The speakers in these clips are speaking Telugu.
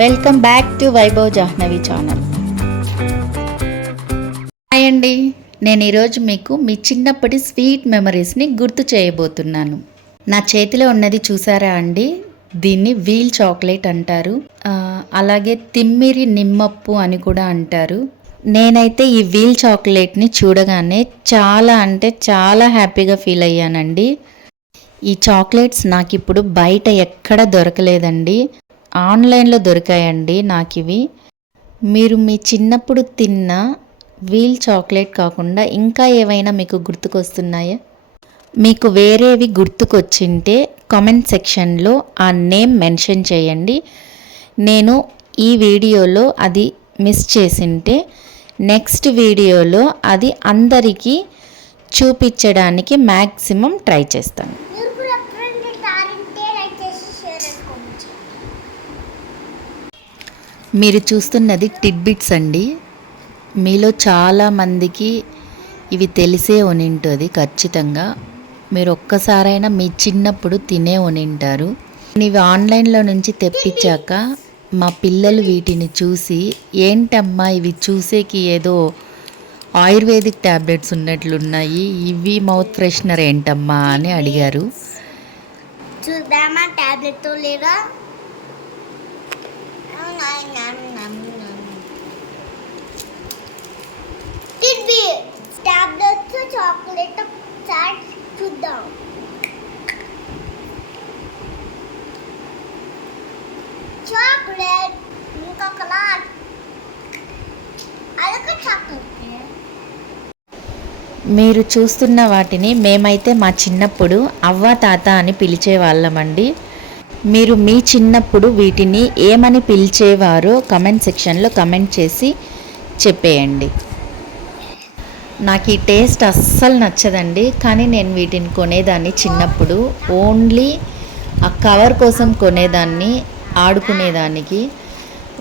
Welcome back to Vaibhav Jahnavi channel. Hi అండి, నేను ఈరోజు మీకు మీ చిన్నప్పటి స్వీట్ మెమరీస్ని గుర్తు చేయబోతున్నాను. నా చేతిలో ఉన్నది చూసారా అండి, దీన్ని వీల్ చాక్లెట్ అంటారు, అలాగే తిమ్మిరి నిమ్మప్పు అని కూడా అంటారు. నేనైతే ఈ వీల్ చాక్లెట్ని చూడగానే చాలా అంటే చాలా హ్యాపీగా ఫీల్ అయ్యానండి. ఈ చాక్లెట్స్ నాకు ఇప్పుడు బయట ఎక్కడ దొరకలేదండి, ఆన్లైన్లో దొరికాయండి నాకు ఇవి. మీరు మీ చిన్నప్పుడు తిన్న వీల్ చాక్లెట్ కాకుండా ఇంకా ఏవైనా మీకు గుర్తుకొస్తున్నాయా? మీకు వేరేవి గుర్తుకొచ్చింటే కామెంట్ సెక్షన్లో ఆ నేమ్ మెన్షన్ చేయండి. నేను ఈ వీడియోలో అది మిస్ చేసింటే నెక్స్ట్ వీడియోలో అది అందరికీ చూపించడానికి మ్యాక్సిమం ట్రై చేస్తాను. మీరు చూస్తున్నది టిడ్బిట్స్ అండి. మీలో చాలామందికి ఇవి తెలిసే ఉనింటుంది ఖచ్చితంగా. మీరు ఒక్కసారైనా మీ చిన్నప్పుడు తినే ఉనింటారు. ఇవి ఆన్లైన్లో నుంచి తెప్పించాక మా పిల్లలు వీటిని చూసి, ఏంటమ్మా ఇవి చూసేకి ఏదో ఆయుర్వేదిక్ ట్యాబ్లెట్స్ ఉన్నట్లున్నాయి, ఇవి మౌత్ ఫ్రెషనర్ ఏంటమ్మా అని అడిగారు. చూద్దామా ట్యాబ్లెట్తో లేదా? టాబ్లెట్స్ చాక్లెట్ చాట్ చూద్దాం. చాక్లెట్ ఇంకా కలర్ అదొక చాక్లెట్. మీరు చూస్తున్న వాటిని మేమైతే మా చిన్నప్పుడు అవ్వ తాత అని పిలిచేవాళ్ళమండి. మీరు మీ చిన్నప్పుడు వీటిని ఏమని పిలిచేవారో కమెంట్ సెక్షన్లో కమెంట్ చేసి చెప్పేయండి. నాకు ఈ టేస్ట్ అస్సలు నచ్చదండి, కానీ నేను వీటిని కొనేదాన్ని చిన్నప్పుడు. ఓన్లీ ఆ కవర్ కోసం కొనేదాన్ని, ఆడుకునేదానికి.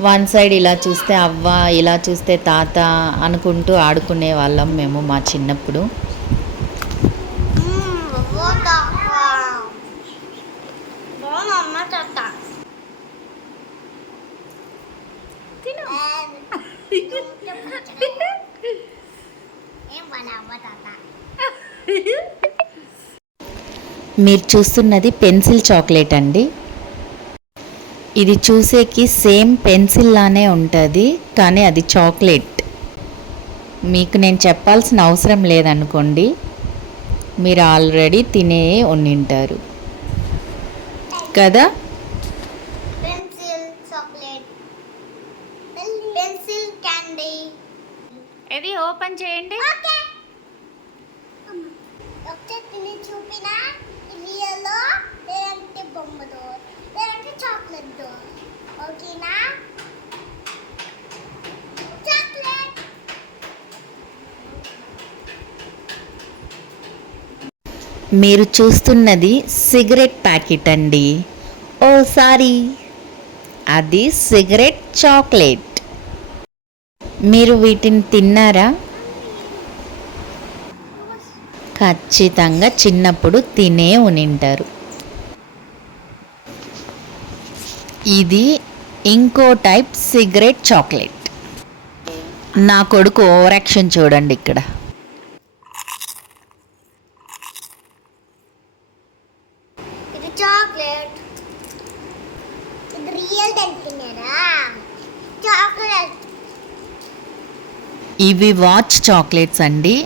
వన్ సైడ్ ఇలా చూస్తే అవ్వ, ఇలా చూస్తే తాత అనుకుంటూ ఆడుకునే వాళ్ళం మేము మా చిన్నప్పుడు. మీరు చూస్తున్నది పెన్సిల్ చాక్లెట్ అండి. ఇది చూసేకి సేమ్ పెన్సిల్ లానే ఉంటుంది, కానీ అది చాక్లెట్. మీకు నేను చెప్పాల్సిన అవసరం లేదనుకోండి, మీరు ఆల్రెడీ తినే ఉండింటారు కదా. Pencil chocolate, pencil candy. ఇది ఓపెన్ చేయండి. తిని చూపినా రియల్లో లేదంటే బొమ్మతో లేదంటే చాక్లెట్తో. ఓకేనా? చాక్లెట్. మీరు చూస్తున్నది సిగరెట్ ప్యాకెట్ అండి. ఓ సారీ, అది సిగరెట్ చాక్లెట్. మీరు వీటిని తిన్నారా? ఖచ్చితంగా చిన్నప్పుడు తినే ఉనింటారు. ఇది ఇంకో టైప్ సిగరెట్ చాక్లెట్. నా కొడుకు ఓవర్ యాక్షన్ చూడండి ఇక్కడ. ఇది చాక్లెట్, ఇది రియల్ తిన్నారా? చాక్లెట్. ఇవి వాచ్ చాక్లెట్స్ అండి.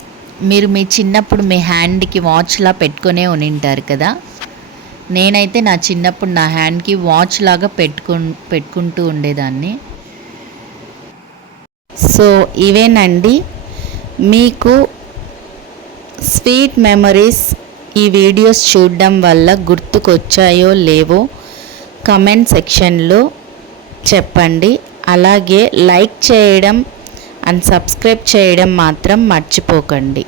మీరు మీ చిన్నప్పుడు మీ హ్యాండ్కి వాచ్లా పెట్టుకునే ఉనింటారు కదా. నేనైతే నా చిన్నప్పుడు నా హ్యాండ్కి వాచ్ లాగా పెట్టుకుంటూ ఉండేదాన్ని. సో ఇవేనండి మీకు స్వీట్ మెమరీస్. ఈ వీడియోస్ చూడడం వల్ల గుర్తుకొచ్చాయో లేవో కమెంట్ సెక్షన్లో చెప్పండి. అలాగే లైక్ చేయడం అండ్ సబ్స్క్రైబ్ చేయడం మాత్రం మర్చిపోకండి.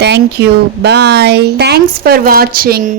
Thank you, bye, thanks for watching.